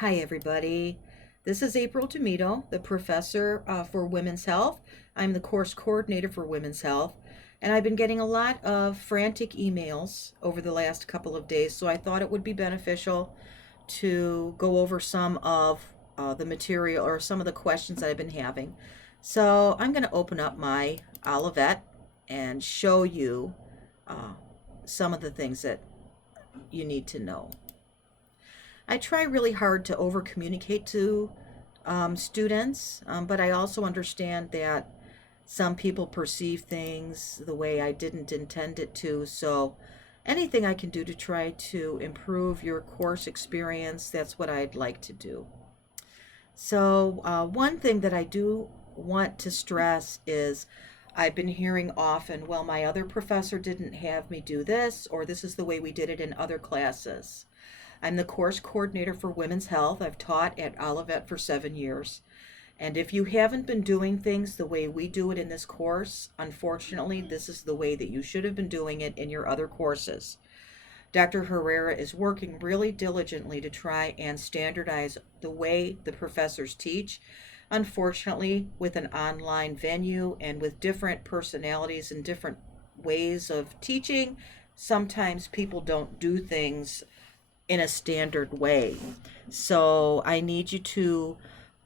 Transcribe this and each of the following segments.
Hi, everybody. This is April Demito, the professor for Women's Health. I'm the course coordinator for Women's Health, and I've been getting a lot of frantic emails over the last couple of days, so I thought it would be beneficial to go over some of the material or some of the questions that I've been having. So I'm going to open up my Olivet and show you uh, some of the things that you need to know. I try really hard to over communicate to students, but I also understand that some people perceive things the way I didn't intend it to. So, anything I can do to try to improve your course experience, that's what I'd like to do. So, one thing that I do want to stress is I've been hearing often, well, my other professor didn't have me do this, or this is the way we did it in other classes. I'm the course coordinator for Women's Health. I've taught at Olivet for 7 years. And if you haven't been doing things the way we do it in this course, unfortunately, this is the way that you should have been doing it in your other courses. Dr. Herrera is working really diligently to try and standardize the way the professors teach. Unfortunately, with an online venue and with different personalities and different ways of teaching, sometimes people don't do things in a standard way. So I need you to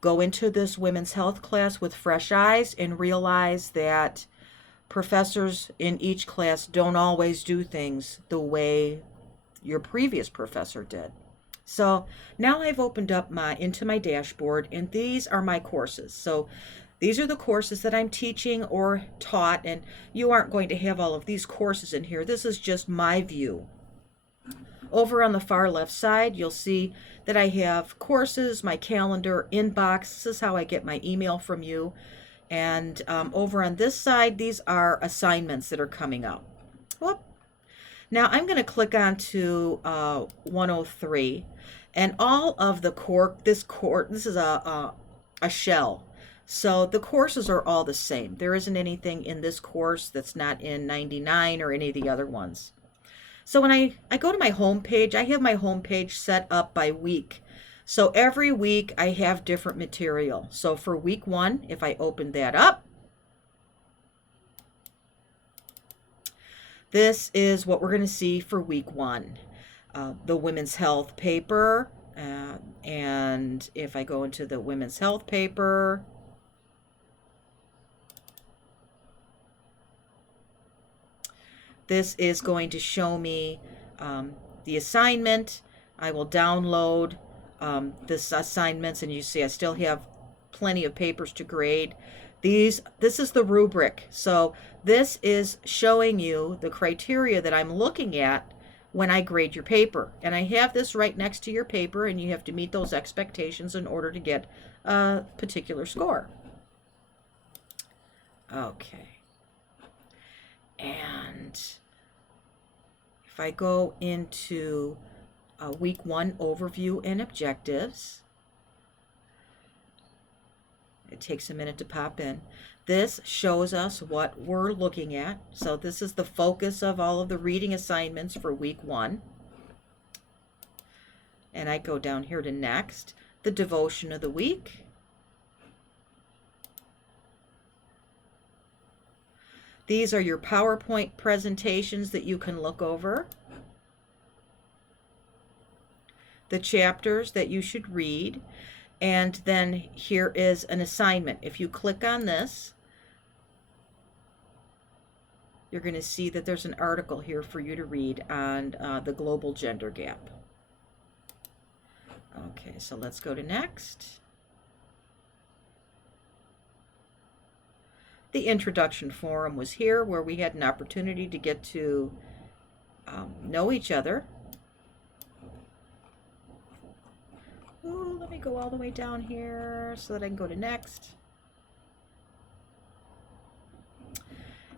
go into this women's health class with fresh eyes and realize that professors in each class don't always do things the way your previous professor did. So now I've opened up my into my dashboard, and these are my courses. So these are the courses that I'm teaching or taught, and you aren't going to have all of these courses in here. This is just my view. Over on the far left side, you'll see that I have courses, my calendar, inbox. This is how I get my email from you. And over on this side, these are assignments that are coming up. Whoop. Now I'm going to click on to 103, and all of the this is a shell. So the courses are all the same. There isn't anything in this course that's not in 99 or any of the other ones. So when I go to my home page, I have my home page set up by week. So every week I have different material. So for week 1, if I open that up, this is what we're going to see for week 1. The women's health paper, and if I go into the women's health paper, this is going to show me the assignment. I will download this assignments, and you see I still have plenty of papers to grade. This is the rubric. So this is showing you the criteria that I'm looking at when I grade your paper. And I have this right next to your paper, and you have to meet those expectations in order to get a particular score. Okay. And if I go into week 1 overview and objectives, it takes a minute to pop in. This shows us what we're looking at. So this is the focus of all of the reading assignments for week 1. And I go down here to next, the devotion of the week. These are your PowerPoint presentations that you can look over. The chapters that you should read. And then here is an assignment. If you click on this, you're going to see that there's an article here for you to read on the global gender gap. Okay, so let's go to next. The introduction forum was here where we had an opportunity to get to know each other. Ooh, let me go all the way down here so that I can go to next.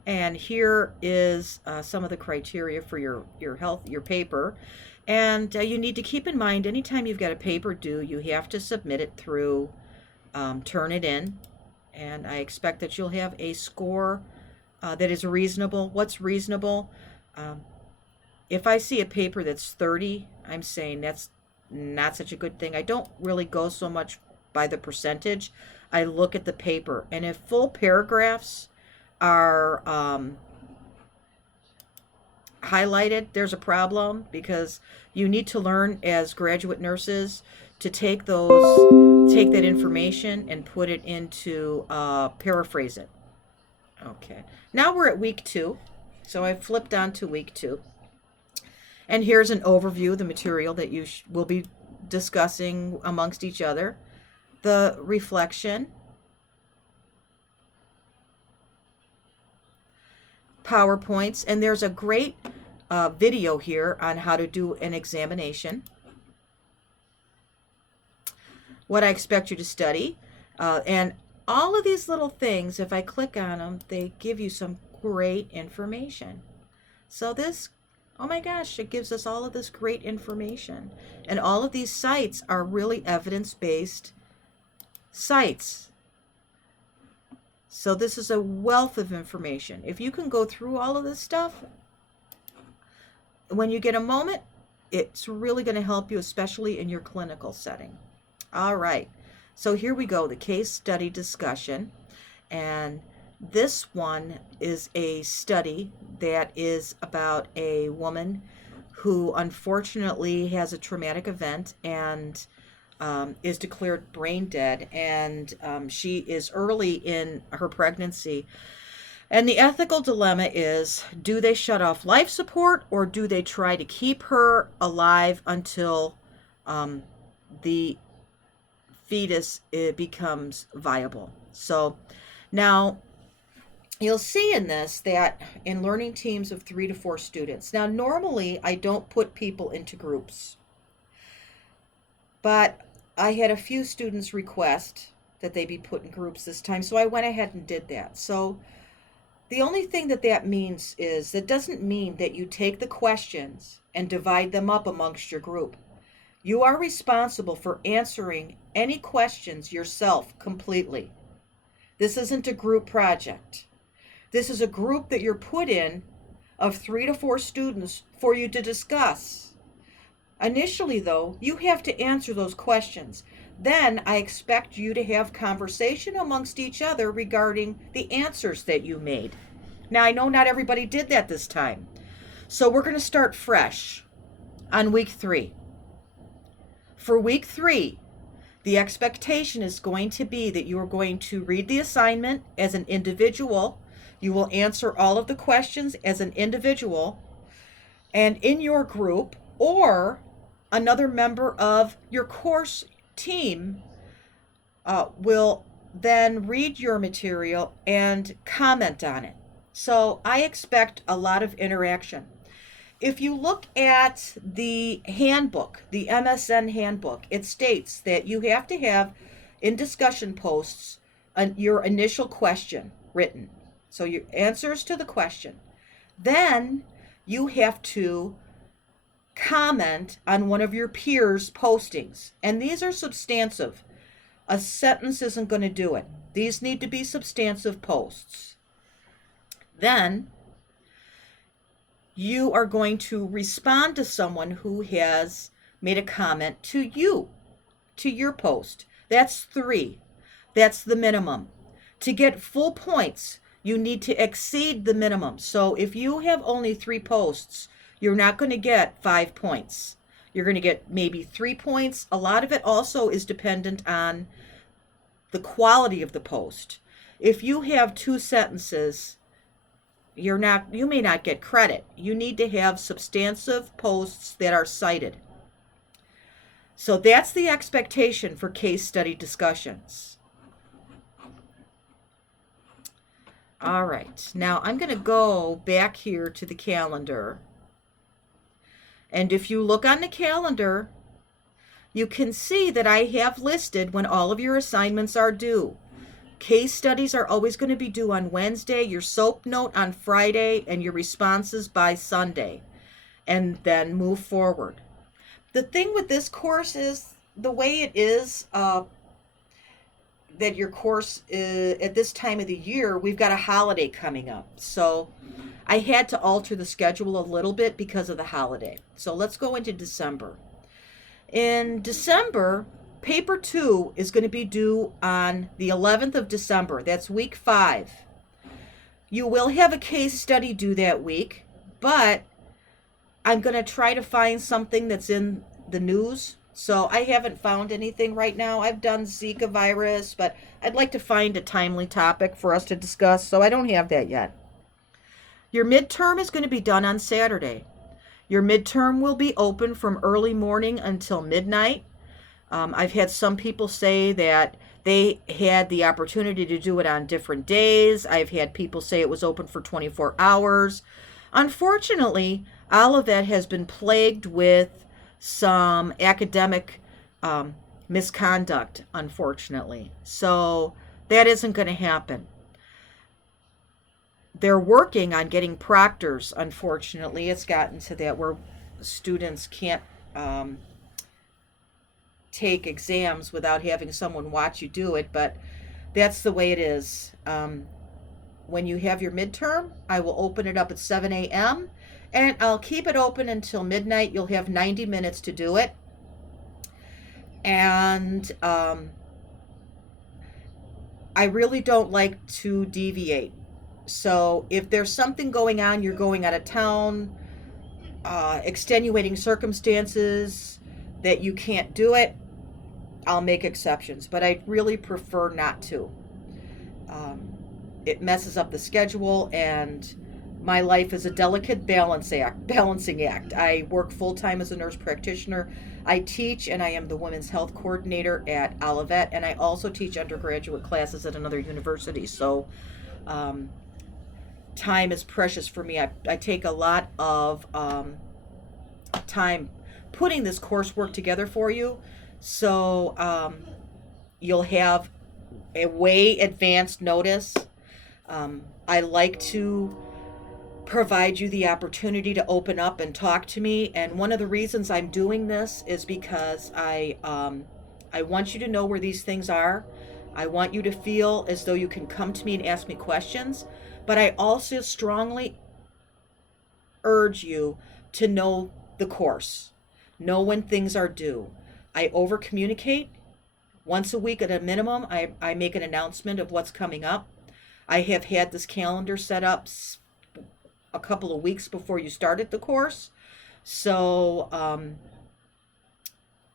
And here is some of the criteria for your health, your paper. And you need to keep in mind, anytime you've got a paper due, you have to submit it through Turnitin. And I expect that you'll have a score that is reasonable. What's reasonable? If I see a paper that's 30, I'm saying that's not such a good thing. I don't really go so much by the percentage. I look at the paper, and if full paragraphs are highlighted, there's a problem, because you need to learn as graduate nurses to take that information and put it into paraphrase it. Okay, now we're at week 2, so I flipped on to week 2, and here's an overview of the material that you will be discussing amongst each other. The reflection, PowerPoints, and there's a great video here on how to do an examination. What I expect you to study, and all of these little things, if I click on them, they give you some great information. So this, oh my gosh, it gives us all of this great information. And all of these sites are really evidence-based sites. So this is a wealth of information. If you can go through all of this stuff, when you get a moment, it's really going to help you, especially in your clinical setting. All right, so here we go, the case study discussion. And this one is a study that is about a woman who unfortunately has a traumatic event and is declared brain dead, and she is early in her pregnancy. And the ethical dilemma is, do they shut off life support, or do they try to keep her alive until the fetus becomes viable? So now you'll see in this that in learning teams of 3 to 4 students. Now normally I don't put people into groups, but I had a few students request that they be put in groups this time, so I went ahead and did that. So the only thing that means is, that doesn't mean that you take the questions and divide them up amongst your group. You are responsible for answering any questions yourself completely. This isn't a group project. This is a group that you're put in of 3 to 4 students for you to discuss. Initially, though, you have to answer those questions. Then I expect you to have conversation amongst each other regarding the answers that you made. Now, I know not everybody did that this time. So we're going to start fresh on week 3. For week 3, the expectation is going to be that you are going to read the assignment as an individual. You will answer all of the questions as an individual and in your group, or another member of your course team will then read your material and comment on it. So I expect a lot of interaction. If you look at the handbook, the MSN handbook, it states that you have to have in discussion posts your initial question written. So your answers to the question. Then you have to comment on one of your peers' postings. And these are substantive. A sentence isn't going to do it. These need to be substantive posts. Then you are going to respond to someone who has made a comment to you, to your post. That's 3. That's the minimum. To get full points, you need to exceed the minimum. So if you have only 3 posts, you're not going to get 5 points. You're going to get maybe 3 points. A lot of it also is dependent on the quality of the post. If you have 2 sentences, you may not get credit. You need to have substantive posts that are cited. So that's the expectation for case study discussions. All right, now I'm going to go back here to the calendar. And if you look on the calendar, you can see that I have listed when all of your assignments are due. Case studies are always going to be due on Wednesday, your SOAP note on Friday, and your responses by Sunday, and then move forward. The thing with this course is the way it is, that your course at this time of the year, we've got a holiday coming up. So I had to alter the schedule a little bit because of the holiday. So let's go into December. In December, paper 2 is going to be due on the 11th of December. That's week 5. You will have a case study due that week, but I'm going to try to find something that's in the news. So I haven't found anything right now. I've done Zika virus, but I'd like to find a timely topic for us to discuss, so I don't have that yet. Your midterm is going to be done on Saturday. Your midterm will be open from early morning until midnight. I've had some people say that they had the opportunity to do it on different days. I've had people say it was open for 24 hours. Unfortunately, Olivet has been plagued with some academic misconduct, unfortunately. So that isn't going to happen. They're working on getting proctors. Unfortunately, it's gotten to that where students can't take exams without having someone watch you do it, but that's the way it is. When you have your midterm, I will open it up at 7 a.m. and I'll keep it open until midnight. You'll have 90 minutes to do it. And I really don't like to deviate. So if there's something going on, you're going out of town, extenuating circumstances that you can't do it, I'll make exceptions, but I really prefer not to. It messes up the schedule, and my life is a delicate balancing act. I work full-time as a nurse practitioner. I teach, and I am the women's health coordinator at Olivet, and I also teach undergraduate classes at another university. So time is precious for me. I take a lot of time putting this coursework together for you. So you'll have a way advanced notice. I like to provide you the opportunity to open up and talk to me. And one of the reasons I'm doing this is because I want you to know where these things are. I want you to feel as though you can come to me and ask me questions. But I also strongly urge you to know the course. Know when things are due. I over communicate. Once a week at a minimum, I make an announcement of what's coming up. I have had this calendar set up a couple of weeks before you started the course. So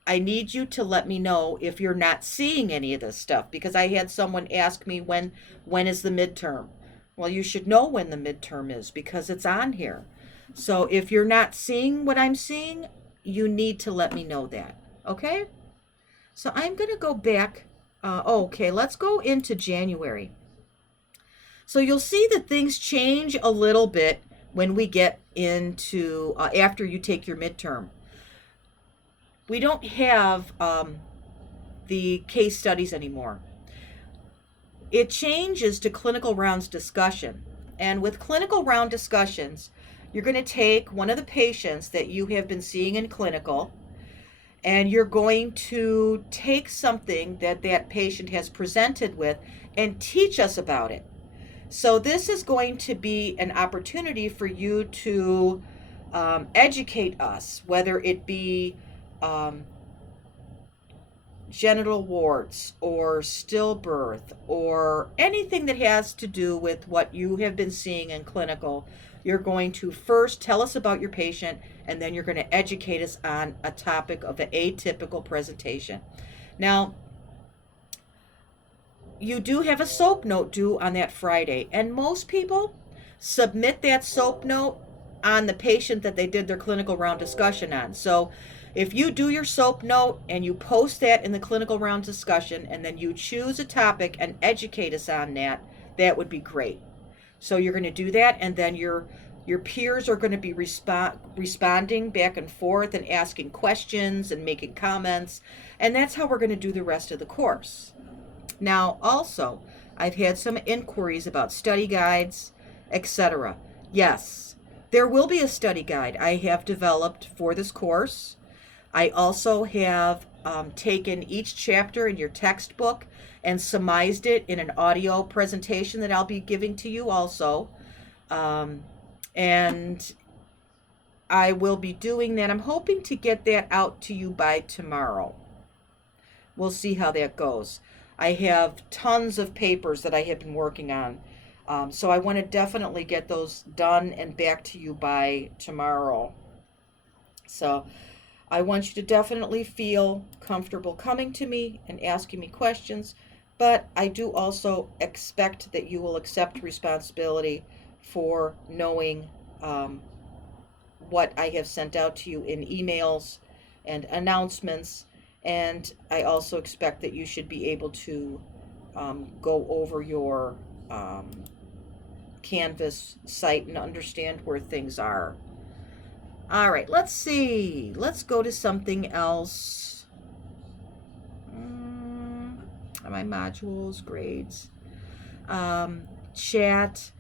I need you to let me know if you're not seeing any of this stuff, because I had someone ask me when is the midterm. Well, you should know when the midterm is because it's on here. So if you're not seeing what I'm seeing, you need to let me know that. Okay? So I'm going to go back. Okay, let's go into January. So you'll see that things change a little bit when we get into after you take your midterm. We don't have the case studies anymore. It changes to clinical rounds discussion. And with clinical round discussions, you're going to take one of the patients that you have been seeing in clinical, and you're going to take something that that patient has presented with and teach us about it. So this is going to be an opportunity for you to educate us, whether it be genital warts or stillbirth or anything that has to do with what you have been seeing in clinical. You're going to first tell us about your patient, and then you're going to educate us on a topic of an atypical presentation. Now, you do have a SOAP note due on that Friday, and most people submit that SOAP note on the patient that they did their clinical round discussion on. So if you do your SOAP note and you post that in the clinical round discussion, and then you choose a topic and educate us on that, that would be great. So you're going to do that, and then your peers are going to be responding back and forth and asking questions and making comments, and that's how we're going to do the rest of the course. Now, also, I've had some inquiries about study guides, etc. Yes, there will be a study guide I have developed for this course. I also have taken each chapter in your textbook and summarized it in an audio presentation that I'll be giving to you also. And I will be doing that. I'm hoping to get that out to you by tomorrow. We'll see how that goes. I have tons of papers that I have been working on. So I want to definitely get those done and back to you by tomorrow. So I want you to definitely feel comfortable coming to me and asking me questions, but I do also expect that you will accept responsibility for knowing what I have sent out to you in emails and announcements. And I also expect that you should be able to go over your Canvas site and understand where things are. All right, let's see. Let's go to something else. My modules, grades, chat.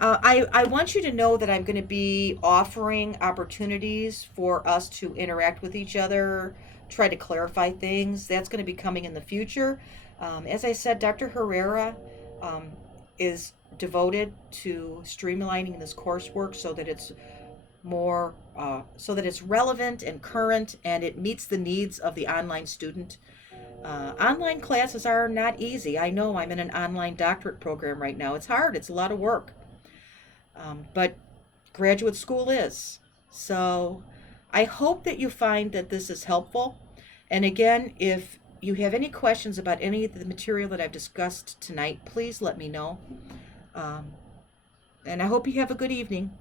I want you to know that I'm going to be offering opportunities for us to interact with each other, try to clarify things. That's going to be coming in the future. As I said, Dr. Herrera is devoted to streamlining this coursework so that it's more, so that it's relevant and current and it meets the needs of the online student. Online classes are not easy. I know I'm in an online doctorate program right now. It's hard. It's a lot of work. But graduate school is. So I hope that you find that this is helpful. And again, if you have any questions about any of the material that I've discussed tonight, please let me know. And I hope you have a good evening.